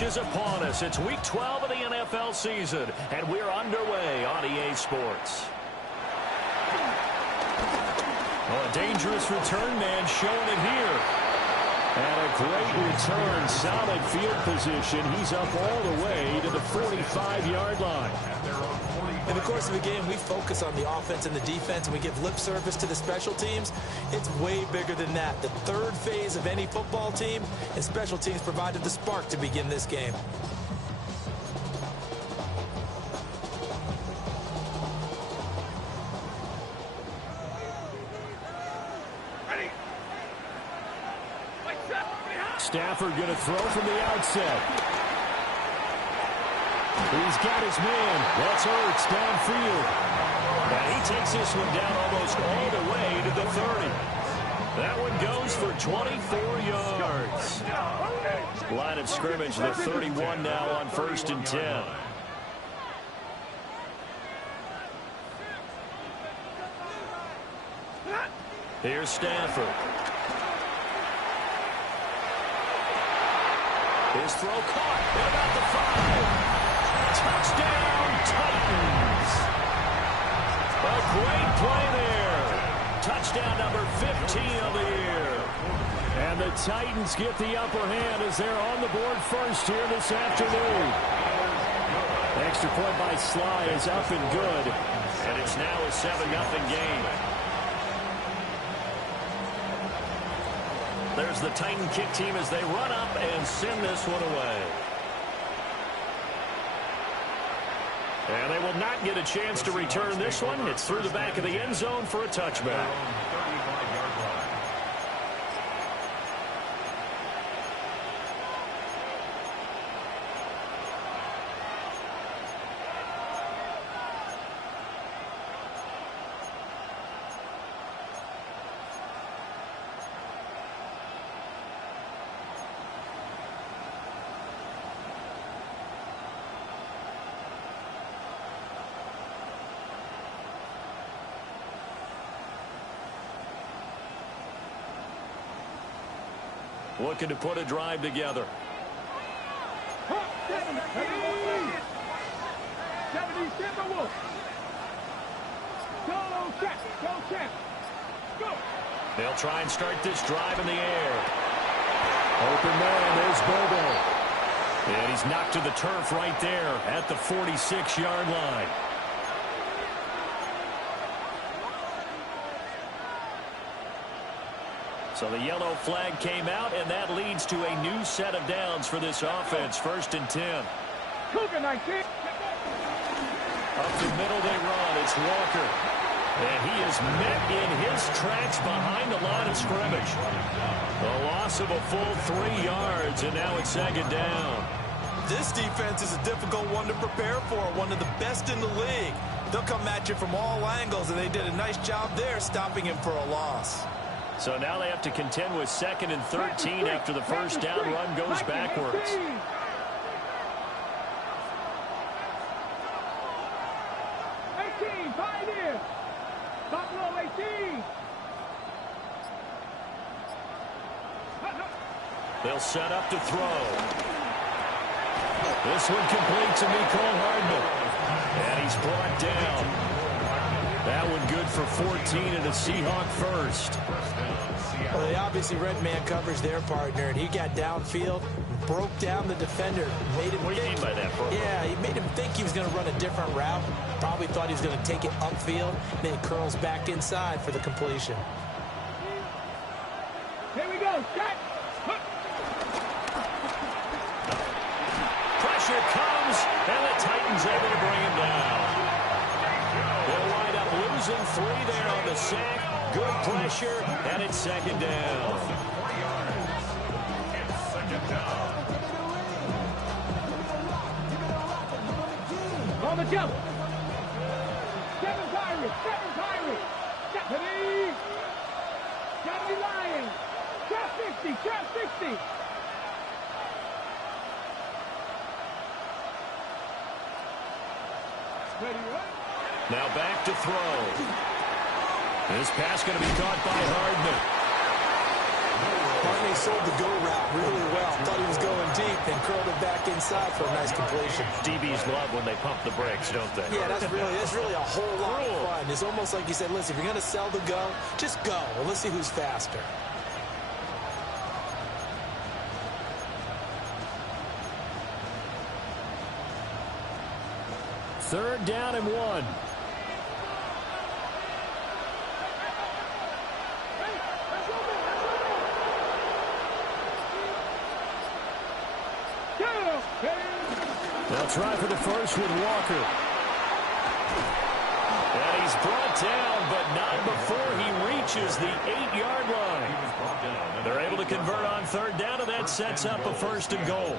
stretch is upon us. It's Week 12 of the NFL season, and we're underway on EA Sports. Oh, a dangerous return man showing it here. And a great return, solid field position. He's up all the way to the 45-yard line. In the course of a game, we focus on the offense and the defense, and we give lip service to the special teams. It's way bigger than that. The third phase of any football team, and special teams provided the spark to begin this game. Stafford going to throw from the outset. He's got his man. That's Ertz downfield. And he takes this one down almost all the way to the 30. That one goes for 24 yards. Line of scrimmage, the 31 now on 1st and 10. Here's Stafford. His throw caught at about the 5. Touchdown, Titans. A great play there. Touchdown number 15 of the year. And the Titans get the upper hand as they're on the board first here this afternoon. Extra point by Sly is up and good. And it's now a 7-0 game. There's the Titan kick team as they run up and send this one away. And they will not get a chance to return this one. It's through the back of the end zone for a touchback. Looking to put a drive together. They'll try and start this drive in the air. Open man, there's Bobo. And he's knocked to the turf right there at the 46-yard line. So the yellow flag came out, and that leads to a new set of downs for this offense. 1st and 10. Up the middle they run. It's Walker. And he is met in his tracks behind the line of scrimmage. A loss of a full 3 yards, and now it's 2nd down. This defense is a difficult one to prepare for, one of the best in the league. They'll come at you from all angles, and they did a nice job there stopping him for a loss. So now they have to contend with 2nd and 13 after the first down run goes backwards. They'll set up to throw. This one complete to Mecole Hardman. And he's brought down. That one good for 14 and a Seahawk first. Well, they obviously read man coverage their partner, and he got downfield, broke down the defender. Made him what do you mean by that, bro? Yeah, he made him think he was going to run a different route. Probably thought he was going to take it upfield. Then he curls back inside for the completion. Here we go. Set. Pressure comes, and the Titans able to bring him down. They'll wind up losing 3 there on the sack. Good pressure, and it's 2nd down. On the jump. 7 Pirates. Stephanie. Johnny Lions. Trap 60. Ready, right? Now back to throw. This pass going to be caught by Hardman. And he sold the go route really well. Thought he was going deep and curled it back inside for a nice completion. DBs love when they pump the brakes, don't they? Yeah, that's really a whole lot of fun. It's almost like you said, listen, if you're going to sell the go, just go. Well, let's see who's faster. Third down and 1. They'll try for the first with Walker. And he's brought down, but not before he reaches the 8-yard line. They're able to convert on third down, and that sets up a first and goal.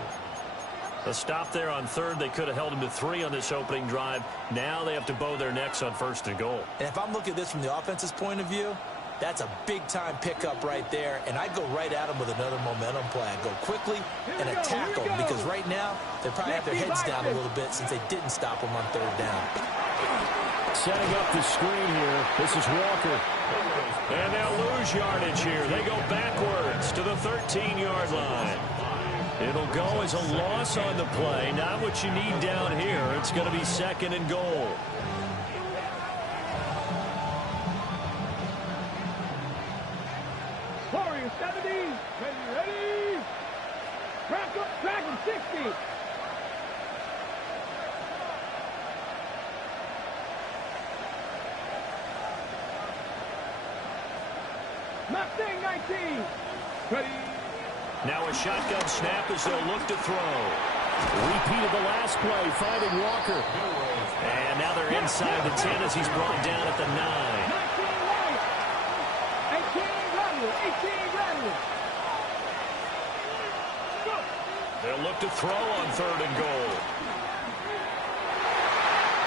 A stop there on third. They could have held him to 3 on this opening drive. Now they have to bow their necks on first and goal. And if I'm looking at this from the offense's point of view, that's a big-time pickup right there, and I'd go right at them with another momentum play. I'd go quickly and attack them because right now they probably have their heads down a little bit since they didn't stop them on third down. Setting up the screen here. This is Walker. And they'll lose yardage here. They go backwards to the 13-yard line. It'll go as a loss on the play. Not what you need down here. It's going to be second and goal. Warriors 70. Ready. Track him 60. Mustang 19. Ready. Now a shotgun snap as they'll look to throw. Repeat of the last play, finding Walker. And now they're inside the 10 as he's brought down at the 9. 18 ready. They'll look to throw on third and goal.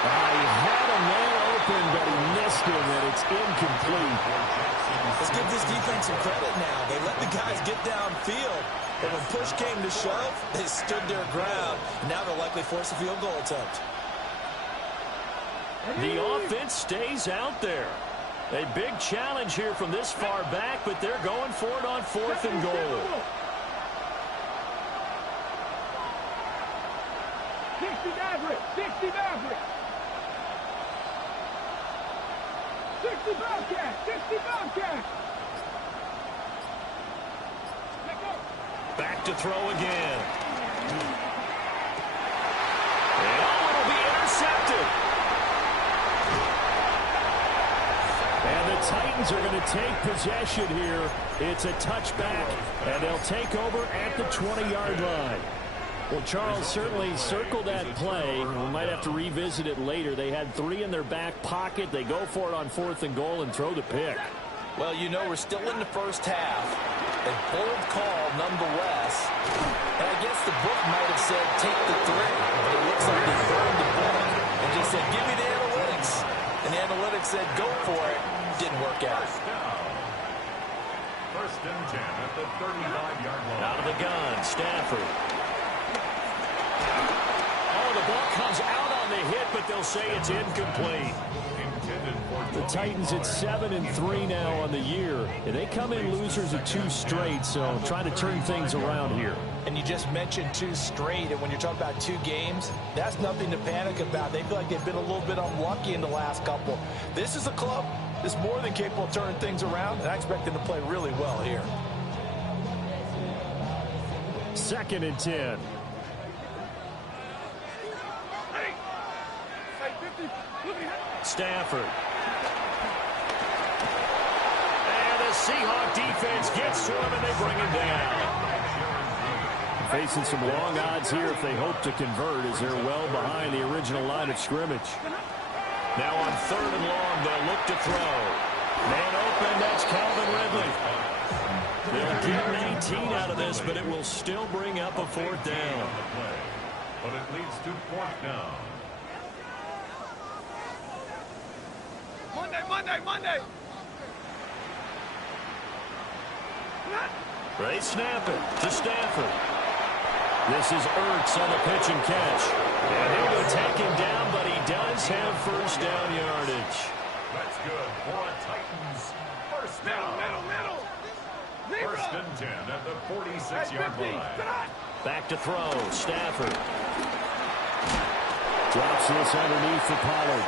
He had a man open, but he missed him, and it's incomplete. Let's give this defense some credit now. They let the guys get downfield, but when push came to shove, they stood their ground. And now they'll likely force a field goal attempt. The offense stays out there. A big challenge here from this far back, but they're going for it on fourth and goal. 60 Maverick. 60 Maverick. 60 Bobcat. 60 Bobcat. Back to throw again. And it'll be intercepted. And the Titans are going to take possession here. It's a touchback, and they'll take over at the 20-yard line. Well, Charles certainly circled that play. We might have to revisit it later. They had 3 in their back pocket. They go for it on fourth and goal and throw the pick. Well, you know, we're still in the first half. A bold call nonetheless. And I guess the book might have said take the 3. But it looks like they burned the book and just said give me the analytics. And the analytics said go for it. Didn't work out. First and 10 at the 35-yard line. Out of the gun, Stafford. Oh, the ball comes out on the hit, but they'll say it's incomplete. The Titans at 7-3 now on the year, and they come in losers of 2 straight, so trying to turn things around here. And you just mentioned 2 straight, and when you're talking about 2 games, that's nothing to panic about. They feel like they've been a little bit unlucky in the last couple. This is a club that's more than capable of turning things around, and I expect them to play really well here. Second and 10. Stafford. And the Seahawk defense gets to him, and they bring him down. Facing some long odds here if they hope to convert, as they're well behind the original line of scrimmage. Now on third and long, they'll look to throw. Man open, that's Calvin Ridley. They'll get 19 out of this, but it will still bring up a fourth down. But it leads to fourth down. Monday. They snap it to Stafford. This is Ertz on the pitch and catch. And he'll be taken down, but he does have first down yardage. That's good for a Titans first down. Middle. First and 10 at the 46-yard line. Back to throw. Stafford. Drops this underneath for Pollard.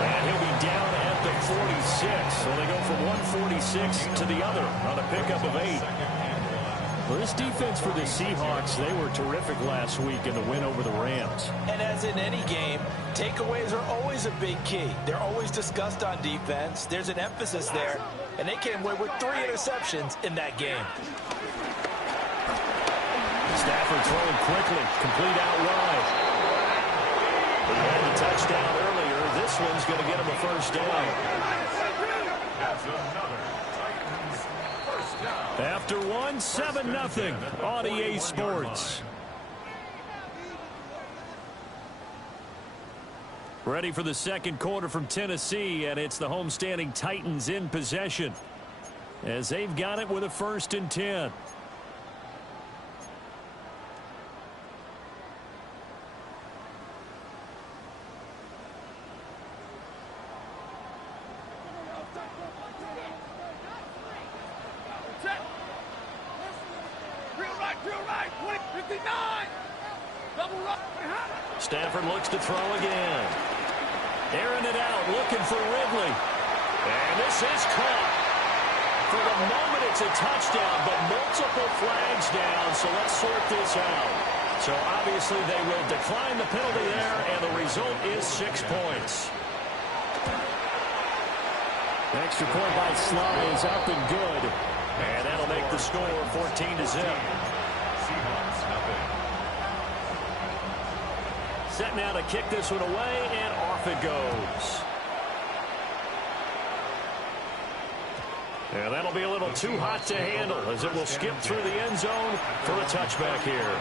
And he'll be down at the 46. So they go from 146 to the other on a pickup of 8. Well, this defense for the Seahawks, they were terrific last week in the win over the Rams. And as in any game, takeaways are always a big key. They're always discussed on defense. There's an emphasis there, and they came away with 3 interceptions in that game. Stafford throwing quickly, complete out wide. He had the touchdown earlier. This one's going to get him a first down. That's another Titans first down. After 1, 7-0 on EA Sports. Ready for the second quarter from Tennessee, and it's the homestanding Titans in possession as they've got it with a 1st and 10. Stafford looks to throw again. Airing it out, looking for Ridley. And this is caught. For the moment, it's a touchdown, but multiple flags down, so let's sort this out. So obviously they will decline the penalty there, and the result is 6 points. Extra point by Sly is up and good. And that'll make the score 14-0. Seahawks nothing. Set now to kick this one away, and off it goes. And that'll be a little too hot to handle as it will skip through the end zone for a touchback here.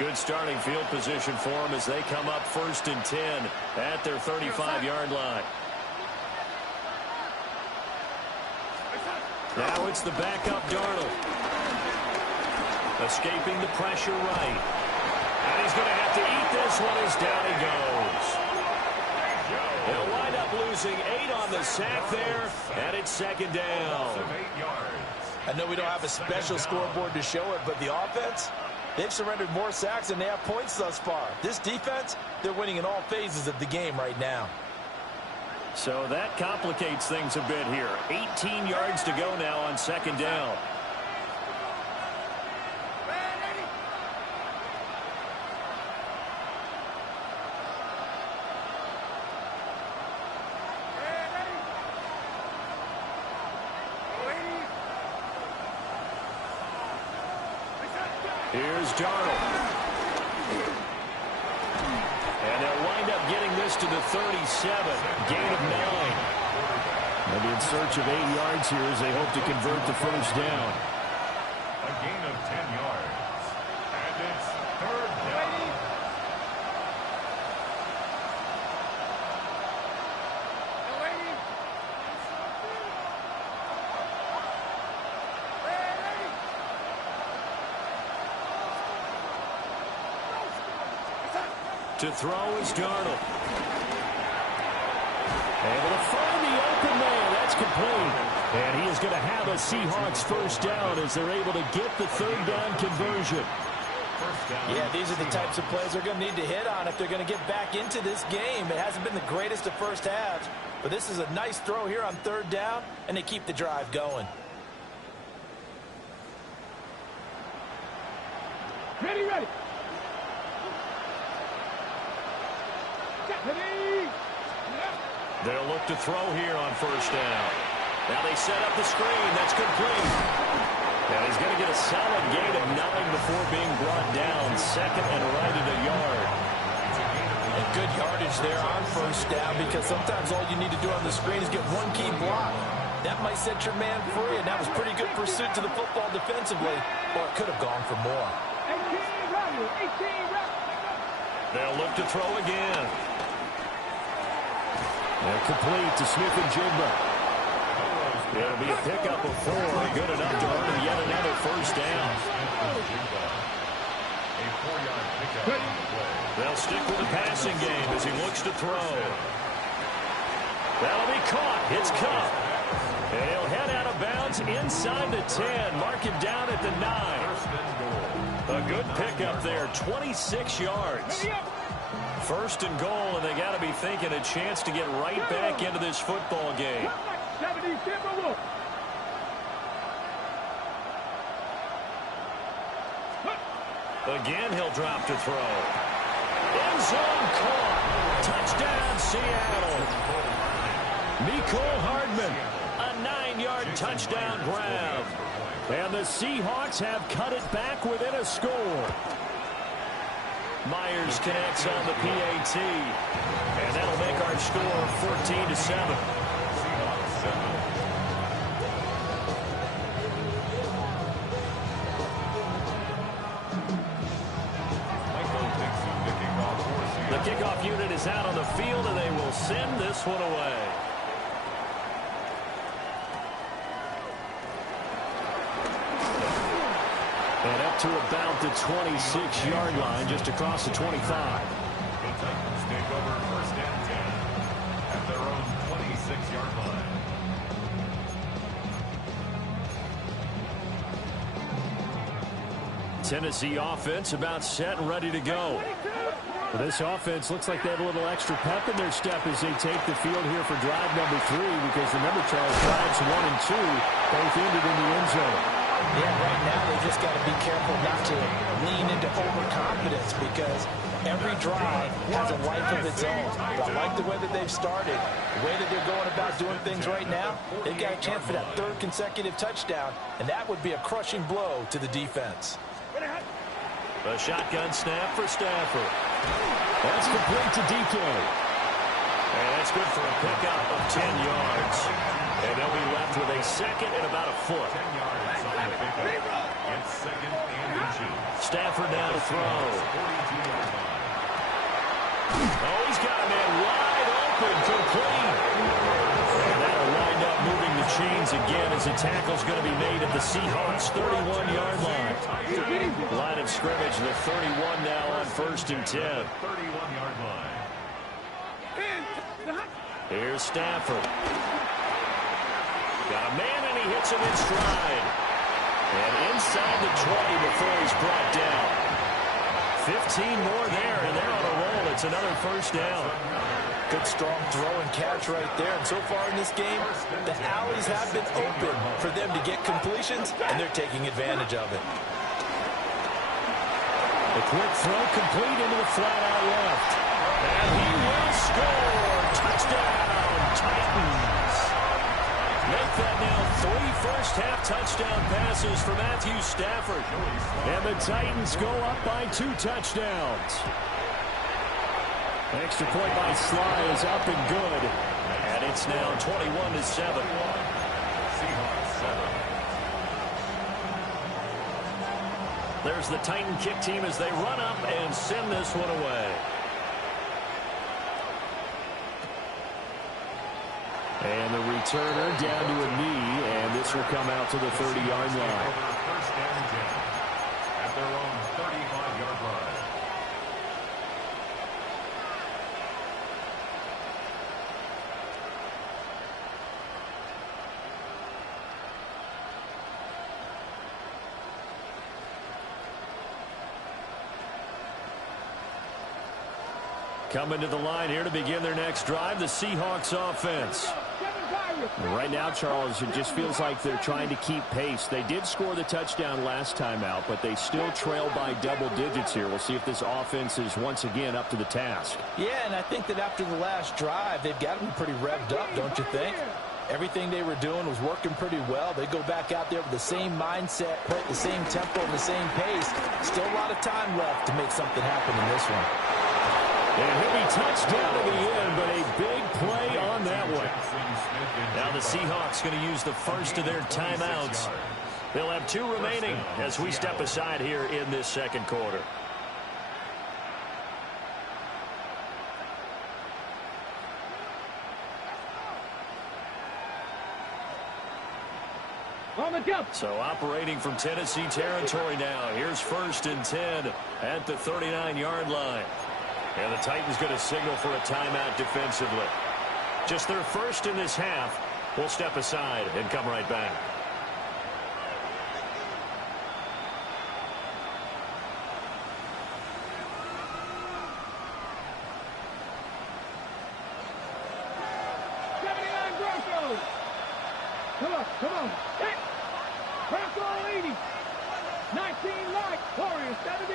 Good starting field position for them as they come up 1st and 10 at their 35-yard line. Now it's the backup Darnold. Escaping the pressure right. And he's going to have to eat this one as down he goes. They'll wind up losing 8 on the sack there, and it's 2nd down. I know we don't have a special scoreboard to show it, but the offense, they've surrendered more sacks than they have points thus far. This defense, they're winning in all phases of the game right now. So that complicates things a bit here. 18 yards to go now on 2nd down. Here's Darnold. And they'll wind up getting this to the 37. Gain of 9. They'll be in search of 8 yards here as they hope to convert the first down. A gain of 10 yards. And it's 3rd down. To throw is Darnold. Able to find the open man. That's complete. And he is going to have a Seahawks first down as they're able to get the 3rd down conversion. Yeah, these are the types of plays they're going to need to hit on if they're going to get back into this game. It hasn't been the greatest of first halves, but this is a nice throw here on 3rd down, and they keep the drive going. Ready. They'll look to throw here on 1st down. Now they set up the screen. That's complete. And he's going to get a solid gain of 9 before being brought down. 2nd and right at a yard. And good yardage there on 1st down because sometimes all you need to do on the screen is get one key block. That might set your man free, and that was pretty good pursuit to the football defensively, or it could have gone for more. 18 ready. They'll look to throw again. They're complete to Smith-Njigba. It'll be a pickup of 4. Good enough to earn yet another first down. A 4-yard pickup on the play. They'll stick with the passing game as he looks to throw. That'll be caught. It's Cup. And he'll head out of bounds inside the 10. Mark him down at the 9. A good pickup there, 26 yards. First and goal, and they got to be thinking a chance to get right back into this football game. Again, he'll drop to throw. End zone caught. Touchdown, Seattle. Mecole Hardman, a 9-yard touchdown grab. And the Seahawks have cut it back within a score. Myers connects on the PAT. And that'll make our score 14-7. The kickoff unit is out on the field, and they will send this one away. And up to about the 26-yard line, just across the 25. The Titans take over first and 10 at their own 26-yard line. Tennessee offense about set and ready to go. Well, this offense looks like they have a little extra pep in their step as they take the field here for drive number 3, because remember, Charles, drives 1 and 2 both ended in the end zone. Yeah, right now they just got to be careful not to lean into overconfidence, because every drive has a life of its own. But I like the way that they've started, the way that they're going about doing things right now. They've got a chance for that 3rd consecutive touchdown, and that would be a crushing blow to the defense. A shotgun snap for Stafford. That's complete to DK. And that's good for a pickup of 10 yards. And they'll be left with a second and about a foot. 10 yards on the pickup. It's second and inches. Stafford now to throw. 42-yard line. Oh, he's got a man wide open, complete. And that'll wind up moving the chains again as the tackle's going to be made at the Seahawks' 31-yard line. Line of scrimmage, the 31 now on first and 10. 31-yard line. Here's Stafford. Got a man, and he hits him in stride. And inside the 20 before he's brought down. 15 more there, and they're on a roll. It's another first down. Good strong throw and catch right there. And so far in this game, the alleys have been open for them to get completions, and they're taking advantage of it. A quick throw complete into the flat out left. And he will score. Touchdown, Titans. Make that now 3 first-half touchdown passes for Matthew Stafford. And the Titans go up by 2 touchdowns. Extra point by Sly is up and good. And it's now 21-7. Seahawks 7. There's the Titan kick team as they run up and send this one away. And the returner down to a knee, and this will come out to the 30-yard line. First and 10 at their own 35-yard line. Coming to the line here to begin their next drive, the Seahawks offense. Right now, Charles, it just feels like they're trying to keep pace. They did score the touchdown last time out, but they still trail by double digits here. We'll see if this offense is once again up to the task. Yeah, and I think that after the last drive, they've got to be pretty revved up, don't you think? Everything they were doing was working pretty well. They go back out there with the same mindset, play at the same tempo and the same pace. Still a lot of time left to make something happen in this one. And he'll be touched down at the end, but a big play on that one. Now the Seahawks going to use the first of their timeouts. They'll have 2 remaining as we step aside here in this second quarter. On the jump. So operating from Tennessee territory now. Here's 1st and 10 at the 39-yard line. And the Titans going to signal for a timeout defensively. Just their first in this half. We'll step aside and come right back. Come on. Hit. Bronco 80. 19 right. Warriors 70.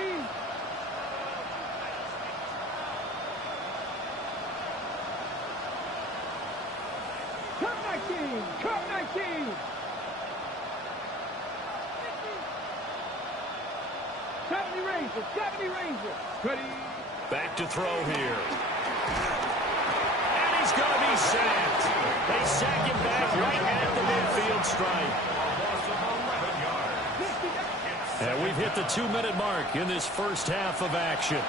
Cut 19. Cut 19. 70 Rangers. 70 Rangers. Ready. Back to throw here. And he's going to be sacked. They sack him back right at the midfield stripe. And we've hit the 2-minute mark in this first half of action.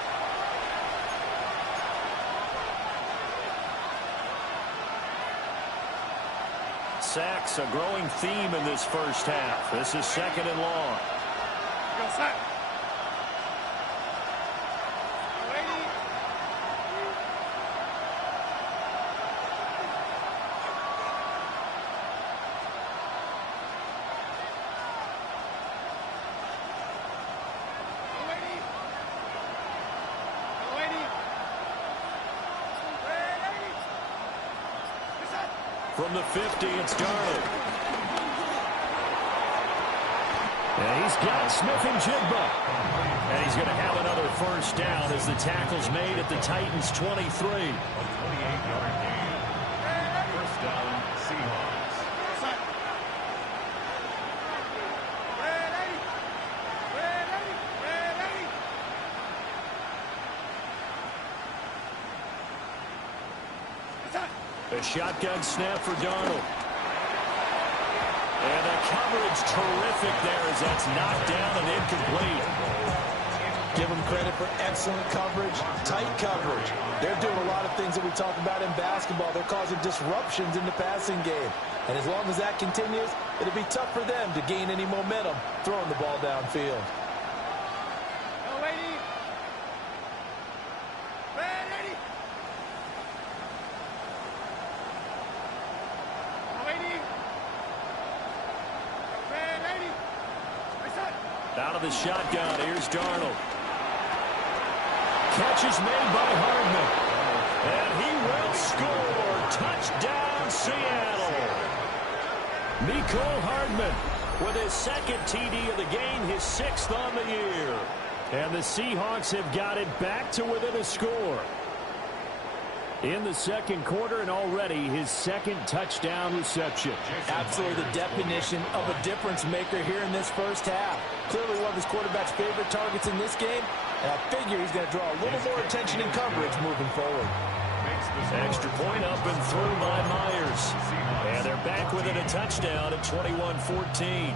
Sacks a growing theme in this first half. This is 2nd and long. Go sack. From the 50, it's Darnold. And he's got Smith and Jigba. And he's going to have another first down as the tackle's made at the Titans' 23. 28-yard gain. First down, Seahawks. A shotgun snap for Darnold. And the coverage terrific there as that's knocked down and incomplete. Give them credit for excellent coverage, tight coverage. They're doing a lot of things that we talk about in basketball. They're causing disruptions in the passing game. And as long as that continues, it'll be tough for them to gain any momentum throwing the ball downfield. Out of the shotgun, here's Darnold. Catch is made by Hardman. And he will score. Touchdown, Seattle. Mecole Hardman with his 2nd TD of the game, his 6th on the year. And the Seahawks have got it back to within a score. In the 2nd quarter, and already his 2nd touchdown reception. Absolutely the definition of a difference maker here in this first half. Clearly one of his quarterback's favorite targets in this game, and I figure he's going to draw a little more attention and coverage moving forward. Extra point up and through by Myers. And they're back within a touchdown at 21-14.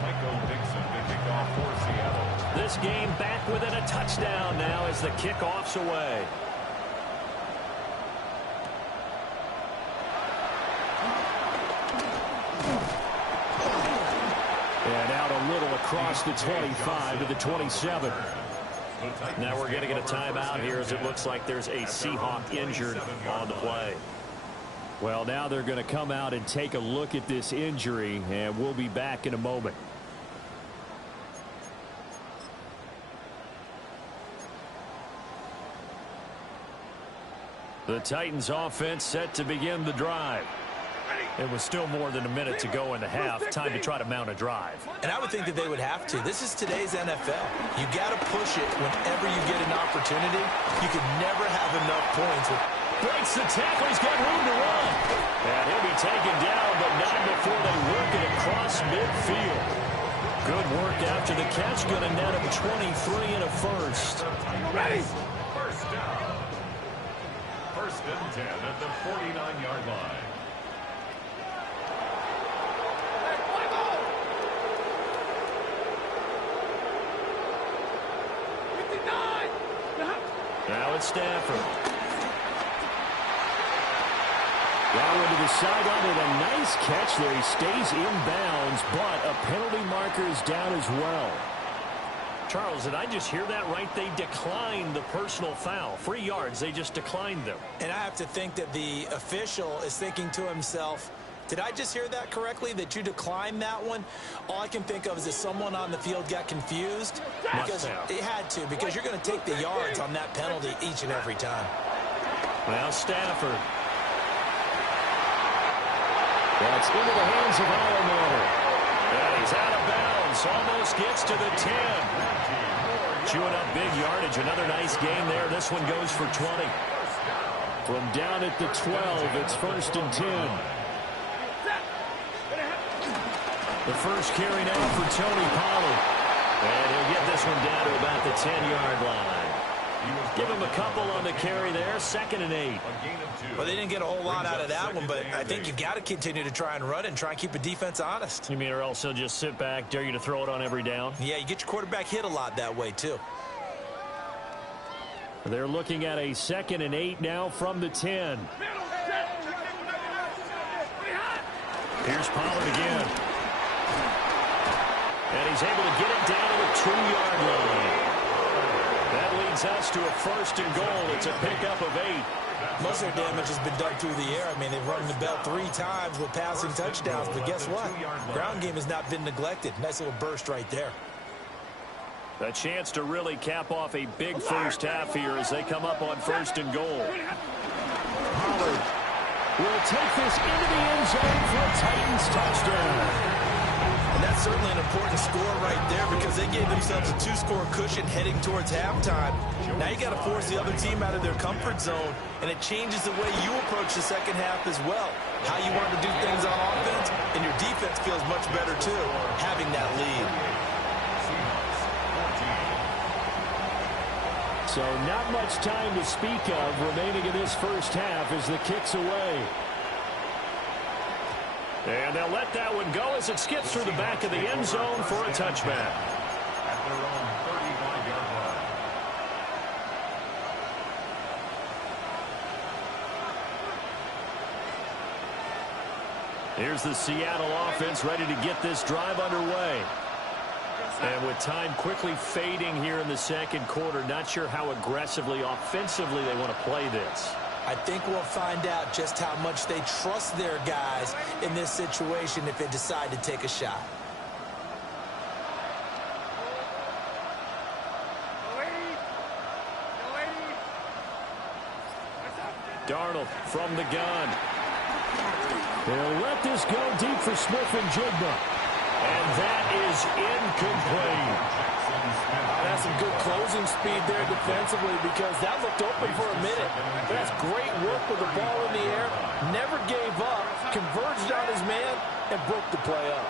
Michael Dixon to kick off for Seattle. This game back within a touchdown now as the kickoff's away. And out a little across the 25 to the 27. Now we're going to get a timeout here as it looks like there's a Seahawk injured on the play. Well, now they're going to come out and take a look at this injury, and we'll be back in a moment. The Titans offense set to begin the drive. It was still more than a minute to go in the half. Time to try to mount a drive. And I would think that they would have to. This is today's NFL. You got to push it whenever you get an opportunity. You can never have enough points. Breaks the tackle. He's got room to run. And he'll be taken down, but not before they work it across midfield. Good work after the catch. Going to net him 23 and a first. Ready. First down. 1st and 10 at the 49-yard line. Now it's Stafford. Now into the sideline and a nice catch there. He stays in bounds, but a penalty marker is down as well. Charles, did I just hear that right? They declined the personal foul. 3 yards, they just declined them. And I have to think that the official is thinking to himself, did I just hear that correctly, that you declined that one? All I can think of is that someone on the field got confused. Because it had to, because you're going to take the yards on that penalty each and every time. Now Stafford. That's into the hands of Allen. And he's out of bounds. Almost gets to the 10. Chewing up big yardage. Another nice gain there. This one goes for 20. From down at the 12, it's 1st and 10. The first carry now for Tony Pollard. And he'll get this one down to about the 10-yard line. Give him a couple on the carry there. 2nd and 8. Well, they didn't get a whole lot out of that one, but I think you've got to continue to try and run and try and keep the defense honest. You mean or else he'll just sit back, dare you to throw it on every down? Yeah, you get your quarterback hit a lot that way, too. They're looking at a 2nd and 8 now from the 10. Here's Pollard again. And he's able to get it down to the 2-yard line. That leads us to a 1st and goal. It's a pickup of 8. Most of their damage has been done through the air. I mean, they've run the bell 3 times with passing touchdowns, but guess what? Ground game has not been neglected. Nice little burst right there. A chance to really cap off a big first half here as they come up on 1st and goal. Pollard will take this into the end zone for a Titans touchdown. And that's certainly an important score right there because they gave themselves a 2-score cushion heading towards halftime. Now you got to force the other team out of their comfort zone, and it changes the way you approach the second half as well. How you want to do things on offense, and your defense feels much better too, having that lead. So not much time to speak of remaining in this first half as the kick's away. And they'll let that one go as it skips through the back of the end zone for a touchback. At their own 35-yard line. Here's the Seattle offense ready to get this drive underway. And with time quickly fading here in the second quarter, not sure how aggressively, offensively they want to play this. I think we'll find out just how much they trust their guys in this situation if they decide to take a shot. Darnold from the gun. They'll let this go deep for Smith and Jigba. And that is incomplete. That's some good closing speed there defensively because that looked open for a minute. That's great work with the ball in the air. Never gave up, converged on his man, and broke the play up.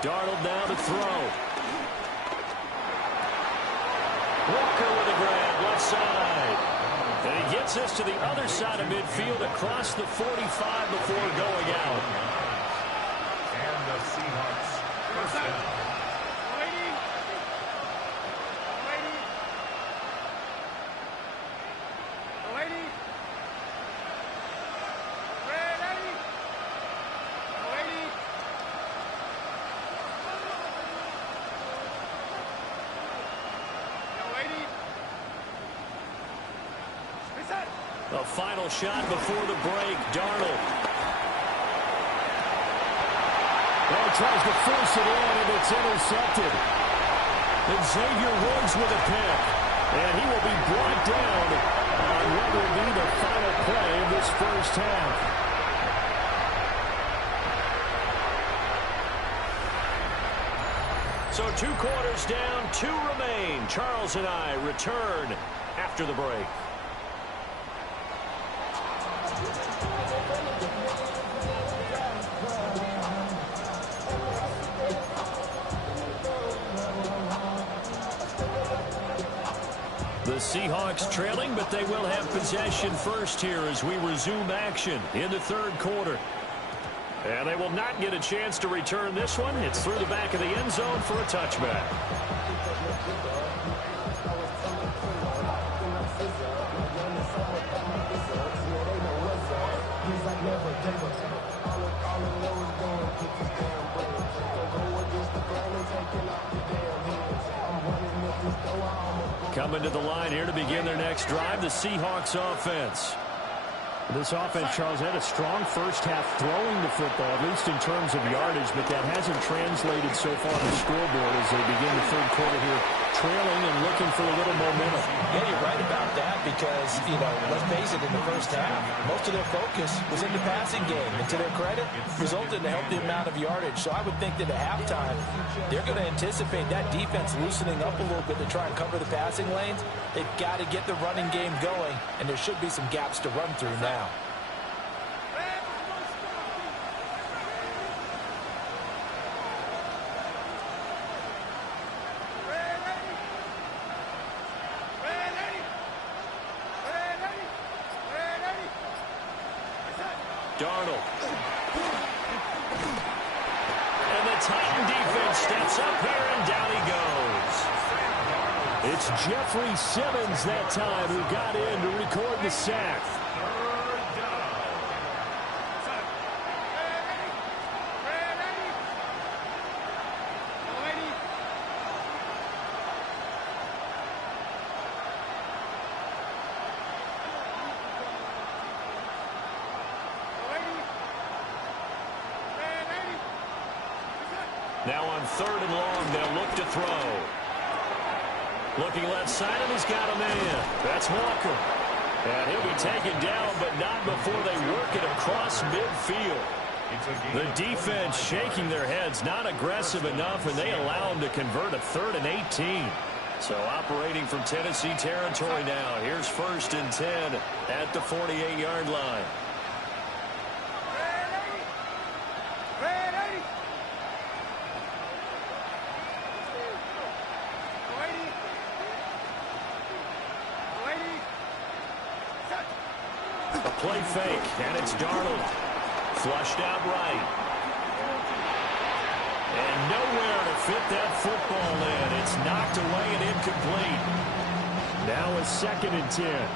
Darnold now to throw. Walker with a grab, left side. And he gets this to the other side of midfield across the 45 before going out. And the Seahawks first down. A final shot before the break. Darnold. Well, tries to force it in, and it's intercepted. And Xavier Woods with a pick. And he will be brought down on what will be the final play of this first half. So 2 quarters down, 2 remain. Charles and I return after the break. The Seahawks trailing, but they will have possession first here as we resume action in the third quarter. And they will not get a chance to return this one. It's through the back of the end zone for a touchback. Coming to the line here to begin their next drive, the Seahawks offense. This offense, Charles, had a strong first half throwing the football, at least in terms of yardage, but that hasn't translated so far on the scoreboard as they begin the third quarter here, trailing and looking for a little momentum. Yeah, you're right about that because, let's face it, in the first half, most of their focus was in the passing game. And to their credit, resulted in a healthy amount of yardage. So I would think that at halftime, they're going to anticipate that defense loosening up a little bit to try and cover the passing lanes. They've got to get the running game going, and there should be some gaps to run through now. Darnold. And the Titan defense steps up here, and down he goes. It's Jeffrey Simmons that time who got in to record the sack. Now on third and long, they'll look to throw. Looking left side, and he's got a man. That's Walker. And he'll be taken down, but not before they work it across midfield. The defense shaking their heads, not aggressive enough, and they allow him to convert a 3rd and 18. So operating from Tennessee territory now. Here's 1st and 10 at the 48-yard line. A play fake, and it's Darnold. Flushed out right. And nowhere to fit that football in. It's knocked away and incomplete. Now a 2nd and 10.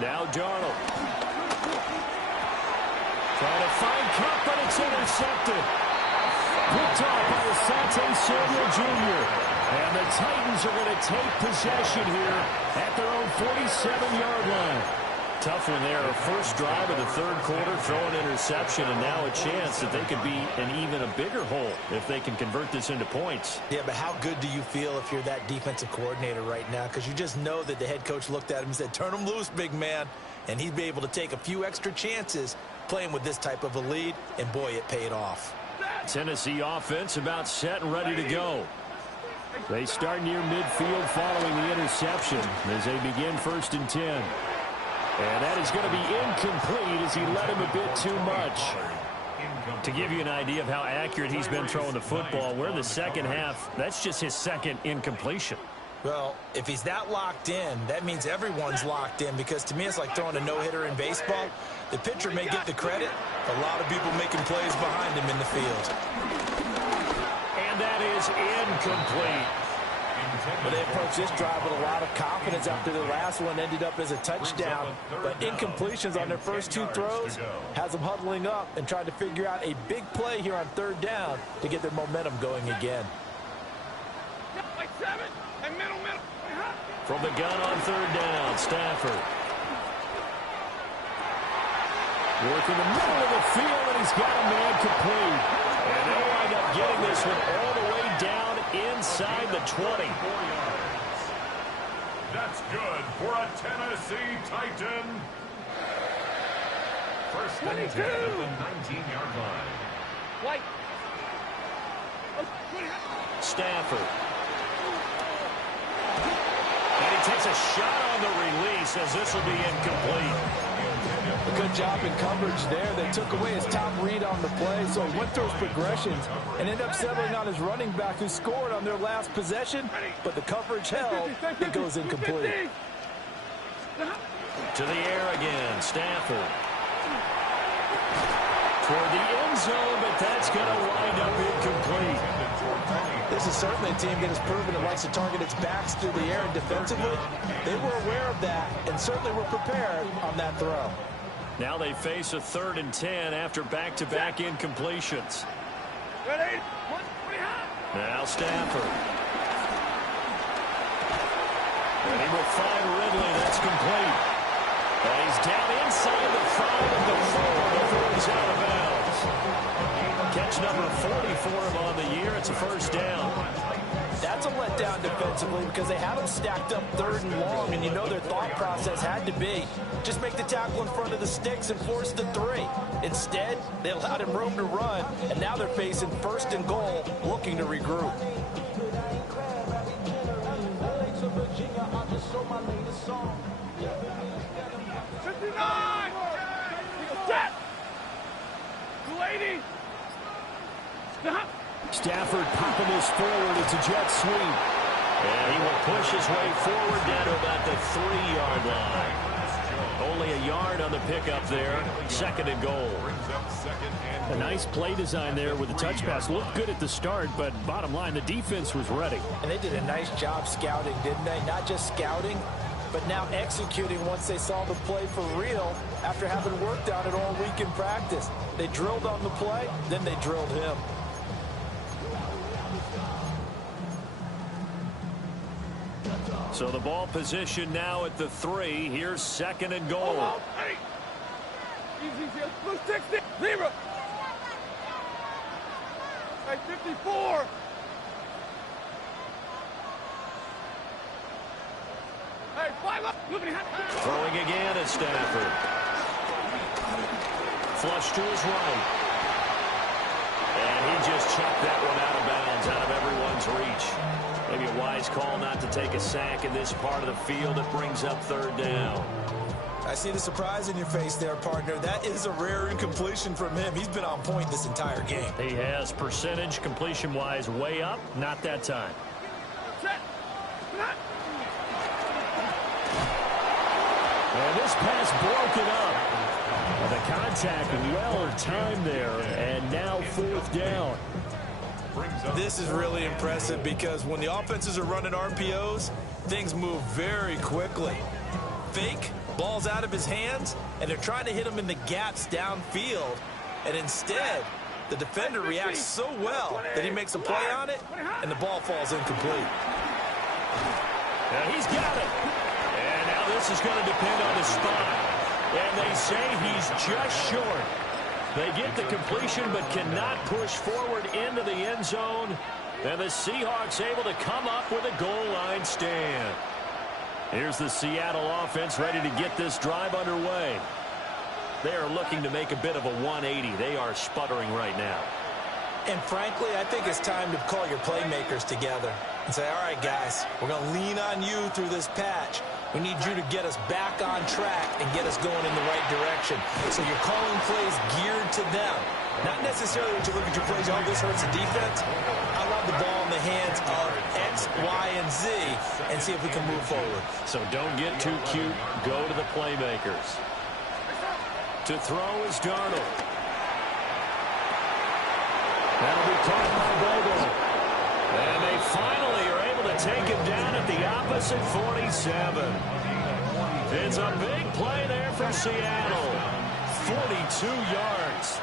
Now Darnold. Trying to find Cup, but it's intercepted. Picked off by Asante Samuel Jr. And the Titans are going to take possession here at their own 47-yard line. Tough one there. First drive of the third quarter, throwing interception, and now a chance that they could be in even a bigger hole if they can convert this into points. Yeah, but how good do you feel if you're that defensive coordinator right now? Because you just know that the head coach looked at him and said, turn him loose, big man. And he'd be able to take a few extra chances playing with this type of a lead, and boy, it paid off. Tennessee offense about set and ready to go. They start near midfield following the interception as they begin 1st and 10. And that is going to be incomplete as he led him a bit too much. To give you an idea of how accurate he's been throwing the football, we're in the second half. That's just his 2nd incompletion. Well, if he's that locked in, that means everyone's locked in, because to me it's like throwing a no-hitter in baseball. The pitcher may get the credit, a lot of people making plays behind him in the field. And that is incomplete. But they approached this drive with a lot of confidence after the last one ended up as a touchdown. But incompletions on their first 2 throws has them huddling up and trying to figure out a big play here on 3rd down to get their momentum going again. From the gun on 3rd down, Stafford. Working the middle of the field, and he's got a man complete. And they wind up getting this one all the way down inside the 20. That's good for a Tennessee Titan. First and 10 at the 19-yard line. White. Stafford. And he takes a shot on the release as this will be incomplete. A good job in coverage there. They took away his top read on the play, so he went through his progressions and ended up settling on his running back who scored on their last possession, but the coverage held. It goes incomplete. To the air again, Stafford. Toward the end zone, but that's going to wind up incomplete. This is certainly a team that has proven it likes to target its backs through the air and defensively. They were aware of that and certainly were prepared on that throw. Now they face a 3rd and 10 after back-to-back incompletions. Ready? Now Stafford. And he will find Ridley. That's complete. And he's down inside the 5 of the 4 before he's out of bounds. Catch number 40 for him on the year. It's a first down. That's a letdown defensively because they had him stacked up 3rd and long, and you know their thought process had to be just make the tackle in front of the sticks and force the 3. Instead, they allowed him room to run, and now they're facing 1st and goal, looking to regroup. Stafford popping this forward. It's a jet sweep. And he will push his way forward down to about the 3-yard line. Only a yard on the pickup there. 2nd and goal. A nice play design there with the touch pass. Looked good at the start, but bottom line, the defense was ready. And they did a nice job scouting, didn't they? Not just scouting, but now executing once they saw the play for real after having worked on it all week in practice. They drilled on the play, then they drilled him. So the ball position now at the 3. Here's 2nd and goal. Easy, blue 60, 0. Hey, 54. Hey, 5 up. Throwing again at Stafford. Flush to his right. And he just chucked that one out of bounds, out of everyone's reach. Maybe a wise call not to take a sack in this part of the field. It brings up 3rd down. I see the surprise in your face there, partner. That is a rare incompletion from him. He's been on point this entire game. He has percentage completion-wise way up. Not that time. And this pass broken up. The contact well timed there, and now 4th down. This is really impressive because when the offenses are running RPOs, things move very quickly. Fake, ball's out of his hands, and they're trying to hit him in the gaps downfield. And instead, the defender reacts so well that he makes a play on it, and the ball falls incomplete. Now he's got it. And now this is going to depend on the spot. And they say he's just short. They get the completion but cannot push forward into the end zone. And the Seahawks able to come up with a goal line stand. Here's the Seattle offense ready to get this drive underway. They are looking to make a bit of a 180. They are sputtering right now. And frankly, I think it's time to call your playmakers together and say, all right, guys, we're going to lean on you through this patch. We need you to get us back on track and get us going in the right direction. So you're calling plays geared to them. Not necessarily when you look at your plays, oh, this hurts the defense. I love the ball in the hands of X, Y, and Z and see if we can move forward. So don't get too cute. Go to the playmakers. To throw is Darnold. That'll be caught by Bobo. And they finally are able to take him down at the opposite 47. It's a big play there for Seattle. 42 yards.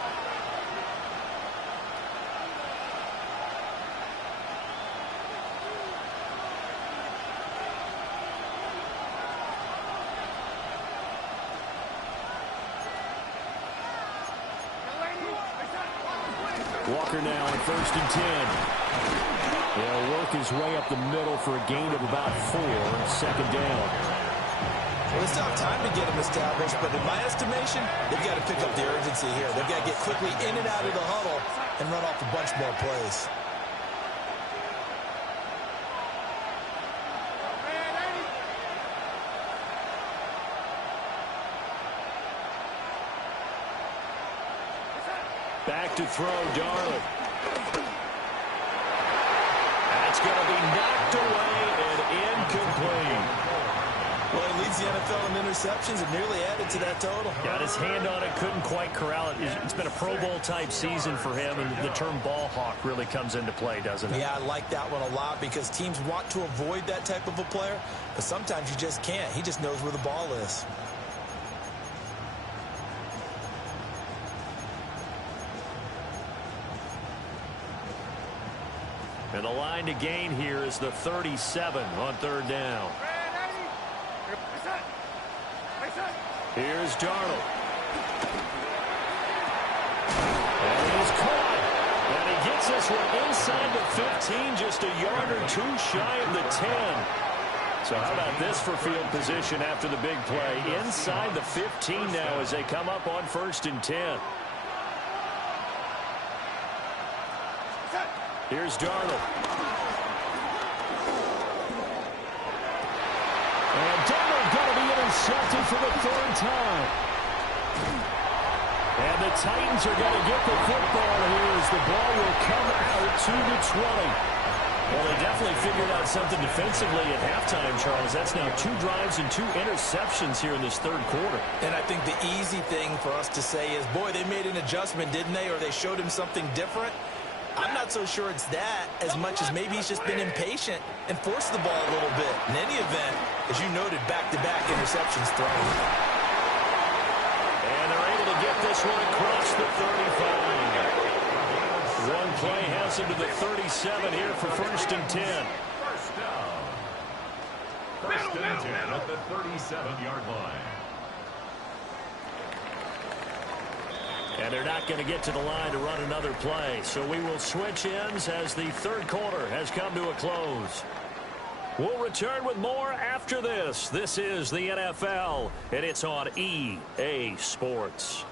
Walker now on 1st and 10. He'll work his way up the middle for a gain of about 4. 2nd down. Well, they still have time to get them established, but in my estimation, they've got to pick up the urgency here. They've got to get quickly in and out of the huddle and run off a bunch more plays. Back to throw, Darnold. That's going to be knocked away and incomplete. Well, he leads the NFL in interceptions and nearly added to that total. Got his hand on it, couldn't quite corral it. It's been a Pro Bowl-type season for him, and the term ball hawk really comes into play, doesn't it? Yeah, I like that one a lot because teams want to avoid that type of a player, but sometimes you just can't. He just knows where the ball is. And the line to gain here is the 37 on third down. Here's Darnold. And he's caught. And he gets this one inside the 15, just a yard or two shy of the 10. So how about this for field position after the big play? Inside the 15 now as they come up on 1st and 10. Here's Darnold. And Darnold going to be intercepted for the 3rd time. And the Titans are going to get the football here as the ball will come out to the 20. Well, they definitely figured out something defensively at halftime, Charles. That's now 2 drives and 2 interceptions here in this 3rd quarter. And I think the easy thing for us to say is, boy, they made an adjustment, didn't they? Or they showed him something different. I'm not so sure it's that as much as maybe he's just been impatient and forced the ball a little bit. In any event, as you noted, back-to-back interceptions thrown. And they're able to get this one across the 35. One play has him to the 37 here for 1st and 10. First down. 1st and 10 at the 37-yard line. And they're not going to get to the line to run another play. So we will switch ends as the 3rd quarter has come to a close. We'll return with more after this. This is the NFL, and it's on EA Sports.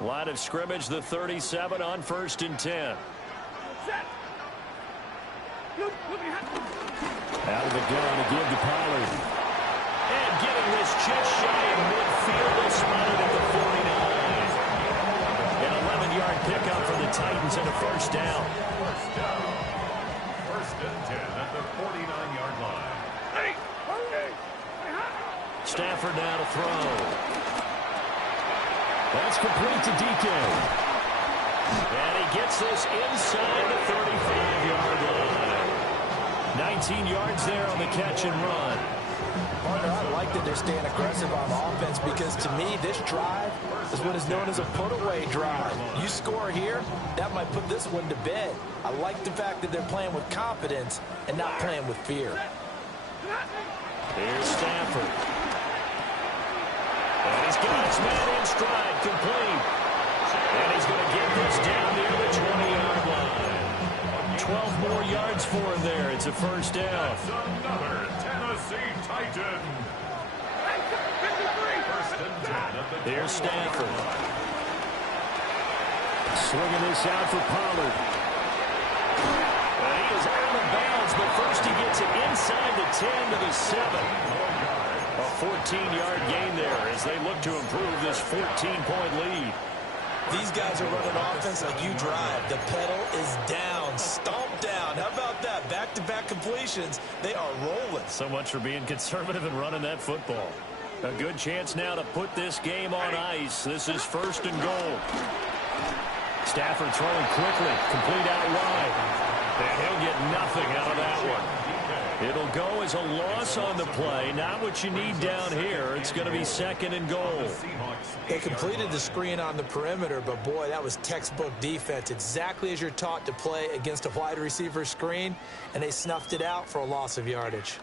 Line of scrimmage, the 37 on 1st and 10. Out of the gun to give to Pollard. And getting this just shy of midfield. They spotted at the 49. An 11-yard pickup for the Titans and a 1st down. 1st and 10 at the 49-yard line. Stafford now to throw. That's complete to DK. And he gets this inside the 35-yard line. 19 yards there on the catch and run. Partner, I like that they're staying aggressive on offense because to me, this drive is what is known as a put-away drive. You score here, that might put this one to bed. I like the fact that they're playing with confidence and not playing with fear. Here's Stafford. And he's got his man in stride, complete. And he's going to get this down near the 20-yard line. 12 more yards for him there. It's a 1st down. That's another Tennessee Titan. 1st and 10 at the Here's Stafford. Swinging this out for Pollard. And he is out of bounds, but first he gets it inside the 10 to the 7. A 14-yard gain there as they look to improve this 14-point lead. These guys are running offense like you drive. The pedal is down, stomped down. How about that? Back-to-back completions. They are rolling. So much for being conservative and running that football. A good chance now to put this game on ice. This is 1st and goal. Stafford throwing quickly, complete out wide. And he'll get nothing out of that one. It'll go as a loss on the play. Not what you need down here. It's going to be 2nd and goal. They completed the screen on the perimeter, but boy, that was textbook defense. Exactly as you're taught to play against a wide receiver screen, and they snuffed it out for a loss of yardage.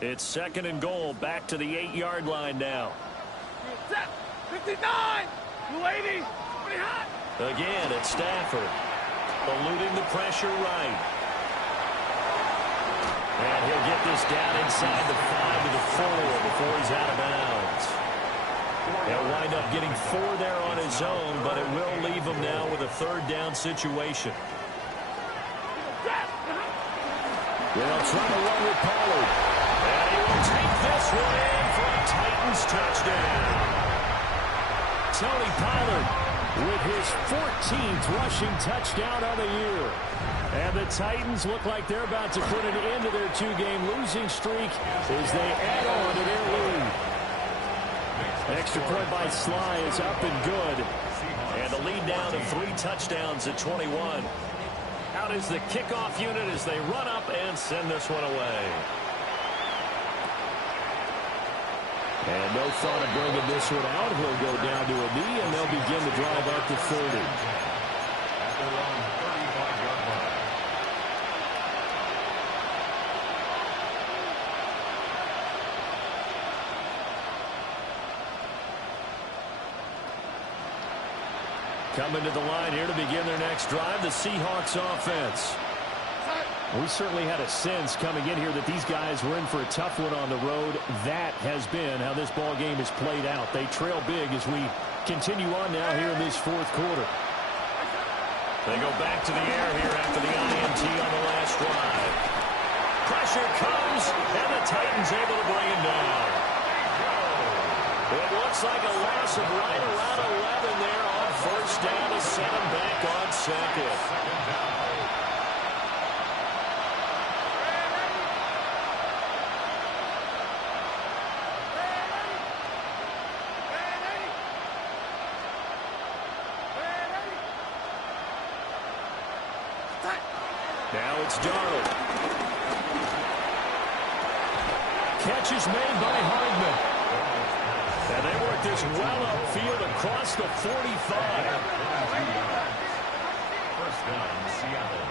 It's 2nd and goal, back to the 8-yard line now. 59, 280, pretty hot. Again, it's Stafford, eluding the pressure right. And he'll get this down inside the 5 to the 4 before he's out of bounds. He'll wind up getting 4 there on his own, but it will leave him now with a 3rd down situation. They'll try to run with Pollard. And he will take this one in for a Titans touchdown. Tony Pollard with his 14th rushing touchdown of the year. And the Titans look like they're about to put an end to their 2-game losing streak as they add on to their lead. Extra point by Sly is up and good. And the lead down to 3 touchdowns at 21. Out is the kickoff unit as they run up and send this one away. And no thought of bringing this one out. He'll go down to a knee, and they'll begin the drive up to 30. At their own 35-yard line. Coming to the line here to begin their next drive, the Seahawks offense. We certainly had a sense coming in here that these guys were in for a tough one on the road. That has been how this ball game has played out. They trail big as we continue on now here in this 4th quarter. They go back to the air here after the INT on the last drive. Pressure comes, and the Titans able to bring him down. It looks like a loss of right around 11 there on 1st down to set him back on 2nd. Now it's Darnold. Catch is made by Hardman. And they work this well upfield across the 45. 1st down, Seattle.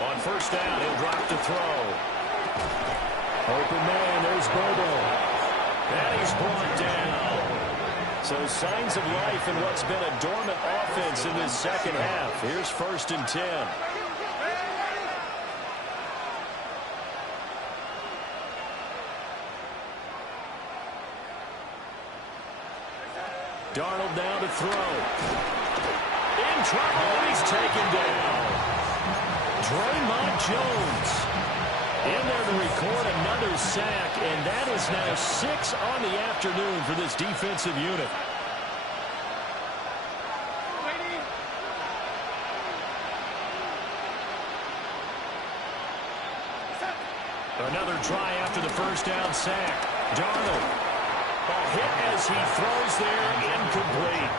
On 1st down, he'll drop to throw. Open man, there's Bobo. And he's brought down. So signs of life in what's been a dormant offense in this 2nd half. Here's 1st and 10. Darnold now to throw. In trouble, and he's taken down. Draymond Jones in there to record another sack, and that is now 6 on the afternoon for this defensive unit. Another try after the 1st down sack. Darnold. A hit as he throws there, incomplete.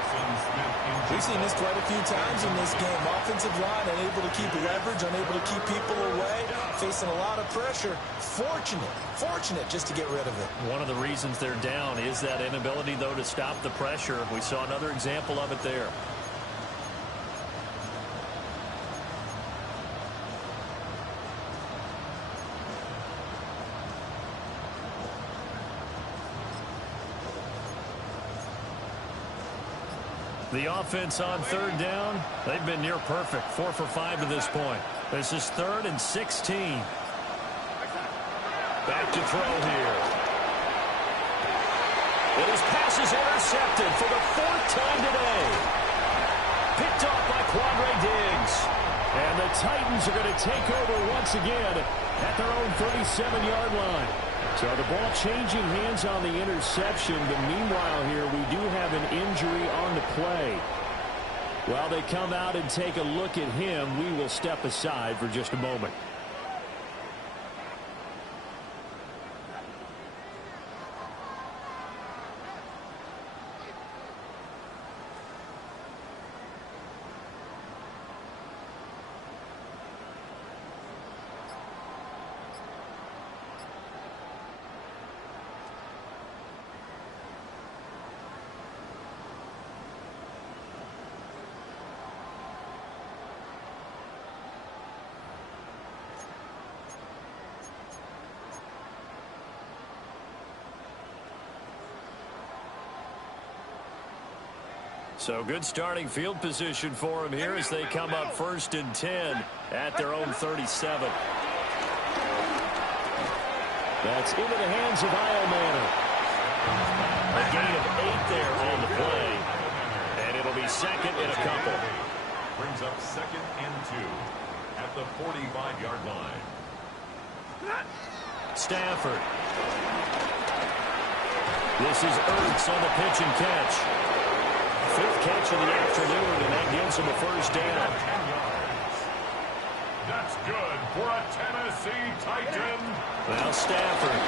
We've seen this quite a few times in this game. Offensive line unable to keep leverage, unable to keep people away, facing a lot of pressure. Fortunate just to get rid of it. One of the reasons they're down is that inability, though, to stop the pressure. We saw another example of it there. The offense on 3rd down, they've been near perfect. 4 for 5 to this point. This is 3rd and 16. Back to throw here. And his pass is intercepted for the 4th time today. Picked off by Quandre Diggs. And the Titans are going to take over once again at their own 37-yard line. So the ball changing hands on the interception, but meanwhile here we do have an injury on the play. While they come out and take a look at him, we will step aside for just a moment. So good starting field position for him here as they come up 1st and 10 at their own 37. That's into the hands of Manor. A gain of 8 there on the play. And it'll be 2nd and a couple. Brings up 2nd and 2 at the 45-yard line. Stafford. This is Ertz on the pitch and catch. 5th catch of the afternoon, and that gives him a 1st down. 10 yards. That's good for a Tennessee Titan. Now Stafford.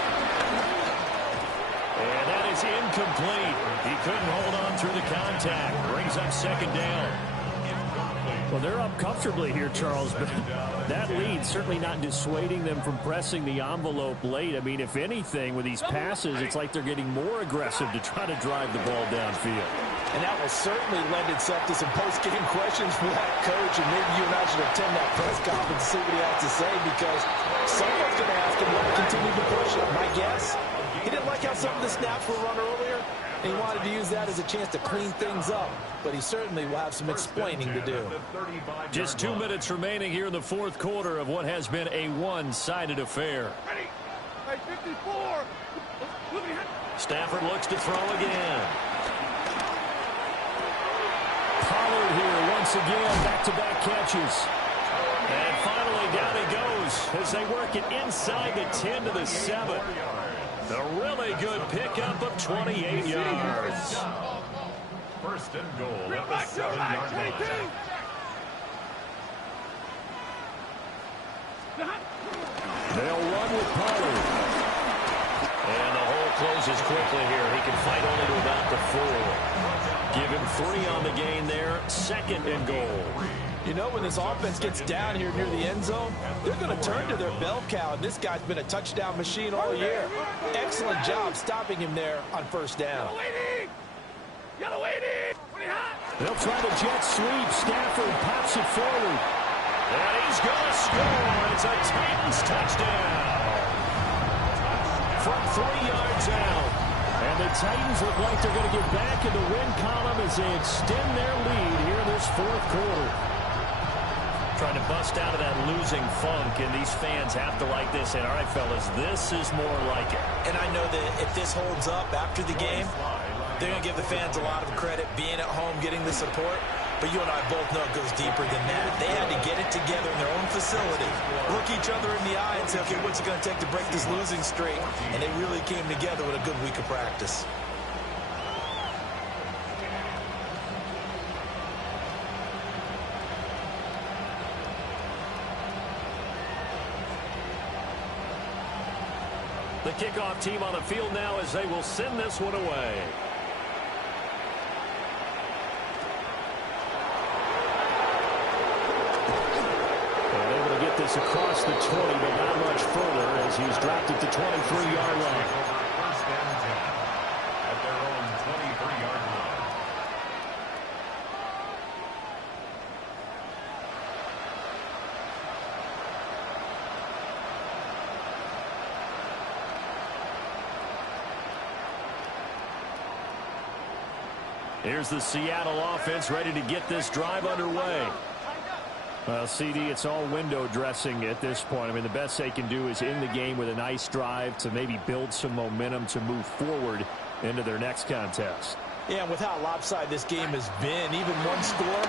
And that is incomplete. He couldn't hold on through the contact. Brings up 2nd down. Well, they're up comfortably here, Charles, but that lead certainly not dissuading them from pressing the envelope late. I mean, if anything, with these passes, it's like they're getting more aggressive to try to drive the ball downfield. And that will certainly lend itself to some post-game questions for that coach, and maybe you and I should attend that press conference and see what he has to say, because someone's going to ask him why he continued to push it. My guess, he didn't like how some of the snaps were run earlier, and he wanted to use that as a chance to clean things up. But he certainly will have some explaining to do. Just 2 minutes remaining here in the 4th quarter of what has been a one-sided affair. Ready? Hey, 54. Stafford looks to throw again. Pollard here once again, back-to-back catches. And finally down he goes as they work it inside the 10 to the 7. A really good pickup of 28 yards. 1st and goal at the 7-yard line. They'll run with Pollard. And the hole closes quickly here. He can fight only to about the 4. Give him 3 on the gain there. 2nd and goal. You know, when this offense gets down here near the end zone, they're going to turn to their bell cow, and this guy's been a touchdown machine all year. Excellent job stopping him there on 1st down. Yellow 80. They'll try the jet sweep. Stafford pops it forward. And he's going to score. It's a Titans touchdown. From 3 yards out. And the Titans look like they're going to get back in the win column as they extend their lead here in this 4th quarter. Trying to bust out of that losing funk, and these fans have to like this. And all right, fellas, this is more like it. And I know that if this holds up after the game, they're going to give the fans a lot of credit being at home, getting the support. But you and I both know it goes deeper than that. They had to get it together in their own facility, look each other in the eye and say, okay, what's it going to take to break this losing streak? And they really came together with a good week of practice. The kickoff team on the field now as they will send this one away. And able to get this across the 20, but not much further as he's dropped it to 23-yard line. 1st and 10 at their own 23-yard line. Here's the Seattle offense ready to get this drive underway. Well, CD, it's all window dressing at this point. I mean, the best they can do is end the game with a nice drive to maybe build some momentum to move forward into their next contest. Yeah, and with how lopsided this game has been, even one score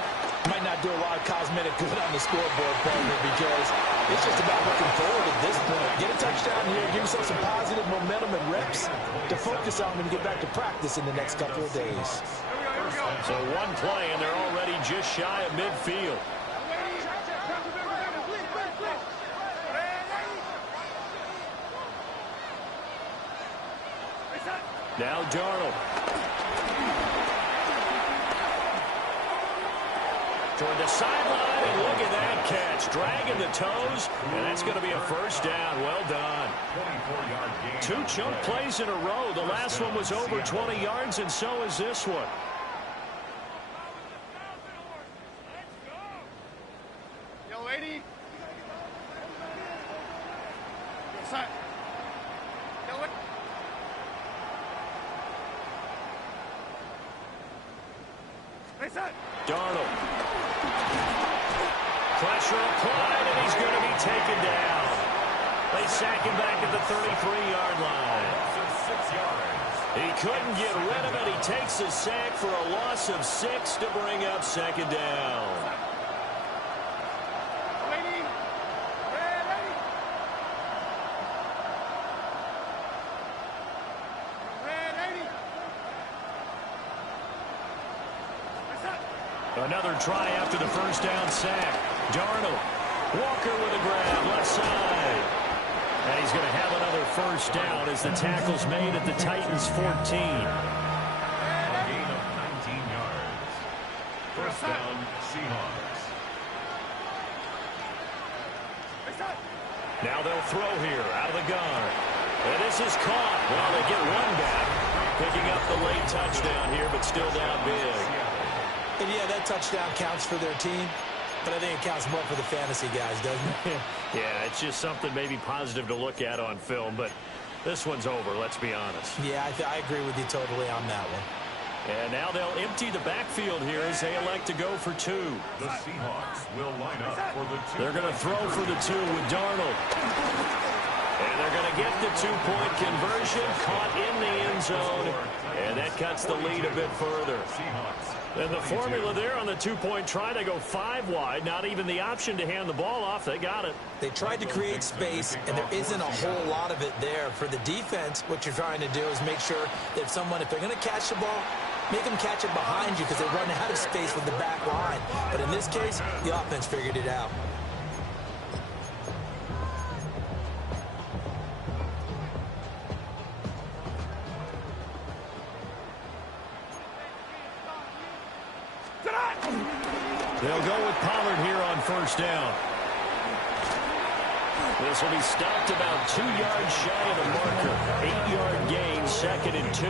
might not do a lot of cosmetic good on the scoreboard, partner, because it's just about looking forward at this point. Get a touchdown here, give yourself some positive momentum and reps to focus on when you get back to practice in the next couple of days. So one play, and they're already just shy of midfield. Now Darnold. Toward the sideline, and look at that catch. Dragging the toes, and that's going to be a 1st down. Well done. 24-yard gain. 2 chunk plays in a row. The last one was over 20 yards, and so is this one. Yellow 80. Side. Yellow 80. Darnold. Pressure applied, and he's going to be taken down. They sack him back at the 33-yard line. 6 yards. He couldn't get rid of it. He takes a sack for a loss of 6 to bring up second down. Another try after the first down sack. Darnold. Walker with a grab, left side. And he's going to have another first down as the tackle's made at the Titans' 14. A gain of 19 yards. First down, Seahawks. Now they'll throw here out of the gun. And this is caught. Well, they get one back. Picking up the late touchdown here, but still down big. And yeah, that touchdown counts for their team, but I think it counts more for the fantasy guys, doesn't it? Yeah, it's just something maybe positive to look at on film, but this one's over, let's be honest. Yeah, I agree with you totally on that one. And now they'll empty the backfield here as they elect to go for 2. The Seahawks will line up for the 2. They're going to throw for the 2 with Darnold. And they're going to get the 2-point conversion, caught in the end zone, and that cuts the lead a bit further. And the formula there on the 2-point try to go 5 wide, not even the option to hand the ball off. They got it. They tried to create space, and there isn't a whole lot of it there. For the defense, what you're trying to do is make sure that if they're going to catch the ball, make them catch it behind you because they run out of space with the back line. But in this case, the offense figured it out. They'll go with Pollard here on first down. This will be stopped about 2 yards shy of the marker. 8-yard gain, 2nd and 2.